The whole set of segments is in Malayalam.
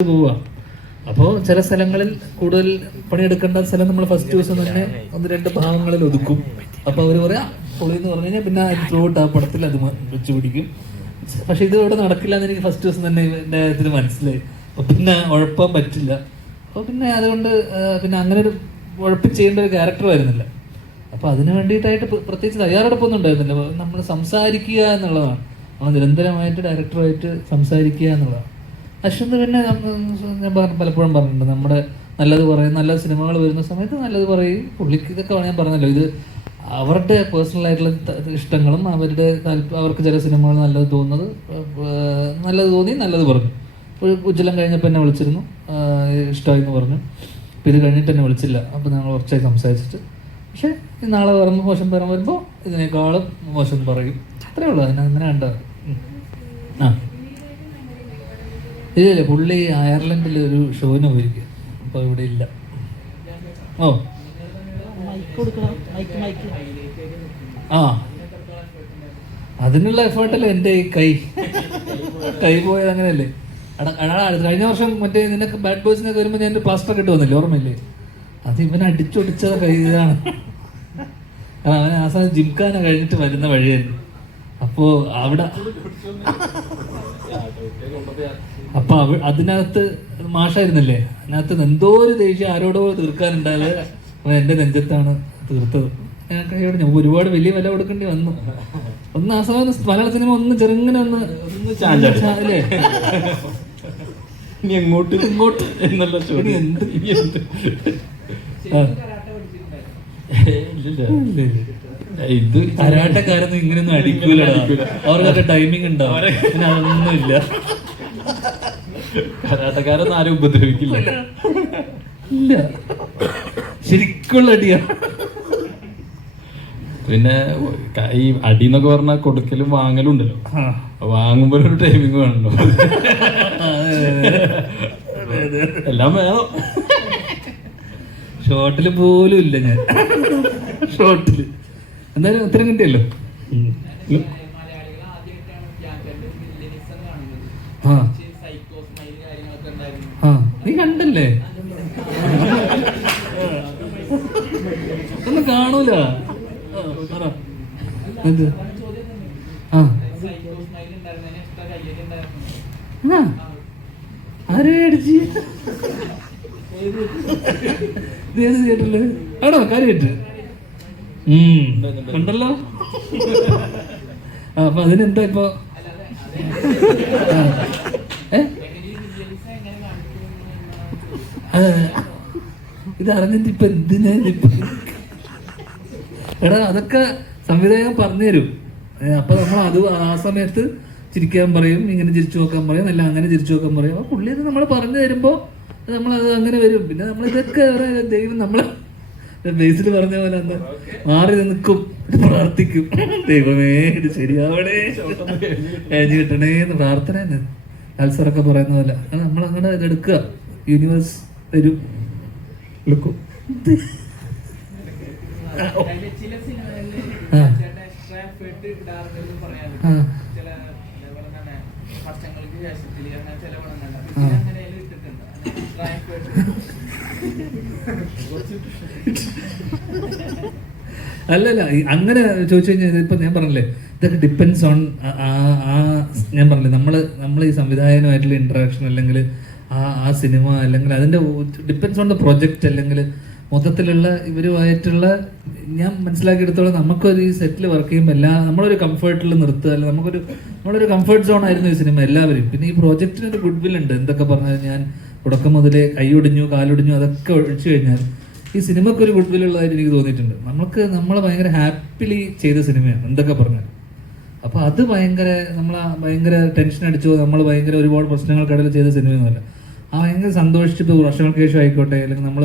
പോവുക അപ്പോൾ ചില സ്ഥലങ്ങളിൽ കൂടുതൽ പണിയെടുക്കേണ്ട സ്ഥലം നമ്മൾ ഫസ്റ്റ് ദിവസം തന്നെ ഒന്ന് രണ്ട് ഭാഗങ്ങളിൽ ഒതുക്കും. അപ്പോൾ അവർ പറയാം പൊളി എന്ന് പറഞ്ഞു കഴിഞ്ഞാൽ പിന്നെ ത്രൂ ഔട്ട് ആ പടത്തിൽ അത് വെച്ചു പിടിക്കും. പക്ഷെ ഇത് ഇവിടെ നടക്കില്ല എന്ന് എനിക്ക് ഫസ്റ്റ് ദിവസം തന്നെ എന്റെ ഇതിന് മനസ്സിലായി. അപ്പോൾ പിന്നെ ഉഴപ്പാൻ പറ്റില്ല. അപ്പോൾ പിന്നെ അതുകൊണ്ട് പിന്നെ അങ്ങനെ ഒരു ഉഴപ്പ് ചെയ്യേണ്ട ഒരു ക്യാരക്ടർ വരുന്നില്ല അപ്പോൾ അതിന് വേണ്ടിയിട്ടായിട്ട് പ്ര- പ്രത്യേകിച്ച് തയ്യാറെടുപ്പൊന്നും ഉണ്ടായിരുന്നില്ല. നമ്മൾ സംസാരിക്കുക എന്നുള്ളതാണ്. നമ്മൾ നിരന്തരമായിട്ട് ഡയറക്ടറുമായിട്ട് സംസാരിക്കുക എന്നുള്ളതാണ്. അശ്വന്ത് പിന്നെ ഞാൻ പലപ്പോഴും പറഞ്ഞിട്ടുണ്ട്. നമ്മുടെ നല്ലത് പറയും നല്ല സിനിമകൾ വരുന്ന സമയത്ത് നല്ലത് പറയും. പുള്ളിക്ക് ഇതൊക്കെ ഞാൻ പറഞ്ഞല്ലോ. ഇത് അവരുടെ പേഴ്സണൽ ആയിട്ടുള്ള ഇഷ്ടങ്ങളും അവരുടെ അവർക്ക് ചില സിനിമകൾ നല്ലത് തോന്നുന്നത് നല്ലത് തോന്നി നല്ലത് പറഞ്ഞു. ഒരു ഉജ്ജ്വലം കഴിഞ്ഞപ്പോൾ എന്നെ വിളിച്ചിരുന്നു. ഇഷ്ടമായി എന്ന് പറഞ്ഞു. അപ്പോൾ ഇത് കഴിഞ്ഞിട്ട് എന്നെ വിളിച്ചില്ല. അപ്പോൾ ഞങ്ങൾ കുറച്ചായി സംസാരിച്ചിട്ട്. പക്ഷേ നാളെ വരുമ്പോൾ മോശം പറയാൻ വരുമ്പോൾ ഇതിനേക്കാളും മോശം പറയും. അത്രേ ഉള്ളൂ. അതിനെ അങ്ങനെ കണ്ടത് ആ. ഇല്ല പുള്ളി അയർലൻഡിൽ ഒരു ഷോയിന് പോയിരിക്കുക അപ്പോൾ ഇവിടെ ഇല്ല. ഓ. ആ. അതിനുള്ള എഫേർട്ടല്ലേ എന്റെ കൈ? കൈ പോയത് അങ്ങനെയല്ലേ? കഴിഞ്ഞ വർഷം മറ്റേ നിനക്ക് ബാഡ് ബോയ്സിനൊക്കെ വരുമ്പോൾ ഞാൻ പ്ലാസ്റ്റർ ഒക്കെ ഇട്ട് വന്നില്ലേ? ഓർമ്മയില്ലേ? അത് ഇവൻ അടിച്ചൊടിച്ചത് കഴിയാണ് കാരണം ആ സമയം ജിംഖാന കഴിഞ്ഞിട്ട് വരുന്ന വഴിയായിരുന്നു. അപ്പോ അവിടെ അപ്പൊ അതിനകത്ത് മാഷായിരുന്നല്ലേ? അതിനകത്ത് എന്തോ ഒരു ദേഷ്യം ആരോടോ തീർക്കാനുണ്ടായത് അവൻ എന്റെ നെഞ്ചത്താണ് തീർത്തത്. ഞാൻ കൈയോട് ഞാൻ ഒരുപാട് വലിയ വില കൊടുക്കേണ്ടി വന്നു. ഒന്ന് ആ സമയം മലയാള സിനിമ ഒന്ന് ചെറുങ്ങനെ ഒന്ന് അല്ലേ? ഇനി എങ്ങോട്ട്? ഇങ്ങോട്ട് എന്നുള്ള ചോദ്യം. എന്ത്. ഇത് കരാട്ടക്കാരൊന്നും ഇങ്ങനെയൊന്നും അടിക്കൂല. അവർക്കൊക്കെ ടൈമിംഗ് ഉണ്ടാവും. പിന്നെ അതൊന്നും ഇല്ല കരാട്ടക്കാരൊന്നും ആരും ഉപദ്രവിക്കില്ല. ഇല്ല. ശരിക്കുള്ള അടിയാ. പിന്നെ ഈ അടി എന്നൊക്കെ പറഞ്ഞാൽ കൊടുക്കലും വാങ്ങലും ഉണ്ടല്ലോ. വാങ്ങുമ്പോ ഒരു ടൈമിങ് വേണല്ലോ. എല്ലാം വേണം. ഷോട്ടിൽ പോലും ഇല്ല ഞാൻ. ഷോട്ടിൽ. എന്തായാലും ഉത്തരം കിട്ടിയല്ലോ? ആ. ആ നീ കണ്ടല്ലേ? ഒന്നും കാണൂല. ആ, പറ. എന്ത്? ആ. ആണോ? കണ്ടല്ലോ? അപ്പൊ അതിനെന്താ ഇപ്പൊ? ഏ. ഇത് അറിഞ്ഞിട്ട് ഇപ്പൊ എന്തിനാ എടാ അതൊക്കെ സംവിധായകൻ പറഞ്ഞുതരും. അപ്പൊ നമ്മൾ അത് ആ സമയത്ത് ചിരിക്കാൻ പറയും ഇങ്ങനെ ചിരിച്ചു നോക്കാൻ പറയും അല്ല അങ്ങനെ ചിരിച്ചു നോക്കാൻ പറയും. അപ്പൊ പുള്ളി നമ്മൾ പറഞ്ഞു തരുമ്പോ നമ്മൾ അത് അങ്ങനെ വരും. പിന്നെ നമ്മൾ ഇതൊക്കെ ദൈവം നമ്മളെ ബേസിൽ പറഞ്ഞ പോലെ അന്ന് മാറി നിൽക്കും പ്രാർത്ഥിക്കും. ദൈവമേ ഇത് ശരിയാവണേ. കഴിഞ്ഞു എന്ന് പ്രാർത്ഥന അൽസറൊക്കെ പറയുന്ന പോലെ. നമ്മളങ്ങനെ ഇതെടുക്കുക യൂണിവേഴ്സ് ഒരു ലുക്കും. അല്ലല്ല അങ്ങനെ ചോദിച്ചു കഴിഞ്ഞാൽ ഇപ്പൊ ഞാൻ പറഞ്ഞില്ലേ ഇതൊക്കെ ഡിപ്പെൻസ് ഓൺ ആ ഞാൻ പറഞ്ഞില്ലേ നമ്മൾ നമ്മൾ ഈ സംവിധായകനുമായിട്ടുള്ള ഇന്ററാക്ഷൻ അല്ലെങ്കിൽ ആ ആ സിനിമ അല്ലെങ്കിൽ അതിന്റെ ഡിപ്പെൻസ് ഓൺ ദ പ്രൊജക്റ്റ് അല്ലെങ്കിൽ മൊത്തത്തിലുള്ള ഇവരുമായിട്ടുള്ള ഞാൻ മനസ്സിലാക്കിയെടുത്തോളം നമുക്കൊരു ഈ സെറ്റിൽ വർക്ക് ചെയ്യുമ്പോൾ എല്ലാ നമ്മളൊരു കംഫർട്ടിൽ നിർത്തുക അല്ലെങ്കിൽ നമുക്കൊരു നമ്മളൊരു കംഫർട്ട് സോൺ ആയിരുന്നു ഈ സിനിമ എല്ലാവരും. പിന്നെ ഈ പ്രോജക്റ്റിന് ഒരു ഗുഡ് വിൽ ഉണ്ട്. എന്തൊക്കെ പറഞ്ഞാൽ ഞാൻ തുടക്കം മുതലേ കൈയൊടിഞ്ഞു കാലൊടിഞ്ഞു അതൊക്കെ ഒഴിച്ചു കഴിഞ്ഞാൽ ഈ സിനിമക്ക് ഒരു ഗുഡ് വിൽ ഉള്ളതായിട്ട് എനിക്ക് തോന്നിയിട്ടുണ്ട്. നമുക്ക് നമ്മൾ ഭയങ്കര ഹാപ്പിലി ചെയ്ത സിനിമയാണ്. എന്തൊക്കെ പറഞ്ഞാൽ അപ്പോൾ അത് ഭയങ്കര നമ്മൾ ഭയങ്കര ടെൻഷൻ അടിച്ചു നമ്മൾ ഭയങ്കര ഒരുപാട് പ്രശ്നങ്ങൾക്കിടയിൽ ചെയ്ത സിനിമയൊന്നുമല്ല ആ ഭയങ്കര സന്തോഷിച്ച് ഇപ്പോൾ വർഷങ്ങൾക്ക് ശേഷം ആയിക്കോട്ടെ അല്ലെങ്കിൽ നമ്മൾ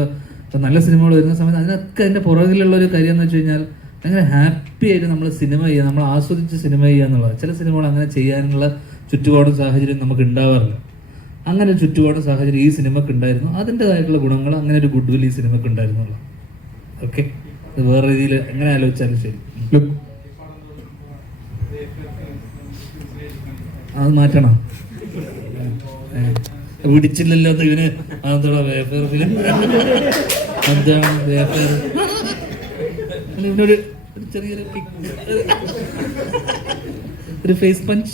നല്ല സിനിമകൾ വരുന്ന സമയത്ത് അതിനൊക്കെ അതിന്റെ പുറകിലുള്ള ഒരു കാര്യം എന്ന് വെച്ച് കഴിഞ്ഞാൽ ഭയങ്കര ഹാപ്പി ആയിട്ട് നമ്മൾ സിനിമ ചെയ്യുക നമ്മൾ ആസ്വദിച്ച് സിനിമ ചെയ്യുക എന്നുള്ളത് ചില സിനിമകൾ അങ്ങനെ ചെയ്യാനുള്ള ചുറ്റുപാടും സാഹചര്യം നമുക്ക് ഉണ്ടാവാറില്ല. അങ്ങനെ ഒരു ചുറ്റുപാടും സാഹചര്യം ഈ സിനിമക്ക് ഉണ്ടായിരുന്നു. അതിന്റെതായിട്ടുള്ള ഗുണങ്ങൾ അങ്ങനെ ഒരു ഗുഡ് വിൽ ഈ സിനിമക്ക് ഉണ്ടായിരുന്നുള്ളൂ. ഓക്കെ വേറെ രീതിയിൽ എങ്ങനെ ആലോചിച്ചാലും ശരി. അത് മാറ്റണം. വിടിച്ചില്ലല്ലോ ഇവന്. അതെന്താ വേഫെയർ ഫിലിം എന്താണ് വേഫെയർ ഇവനൊരു ചെറിയൊരു ഒരു ഫേസ് പഞ്ച്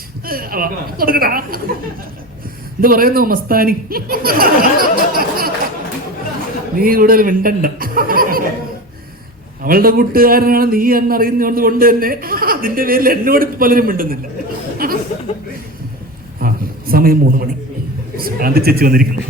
എന്ത് പറയുന്നു മസ്താനി. നീ കൂടുതൽ മിണ്ടണ്ട. അവളുടെ കൂട്ടുകാരനാണ് നീ എന്നറിയുന്നത് കൊണ്ട് തന്നെ അതിന്റെ പേരിൽ എന്നോട് പലരും മിണ്ടുന്നില്ല. ആ സമയം മൂന്ന് മണി. ശാന്തി ചേച്ചി വന്നിരിക്കുന്നു.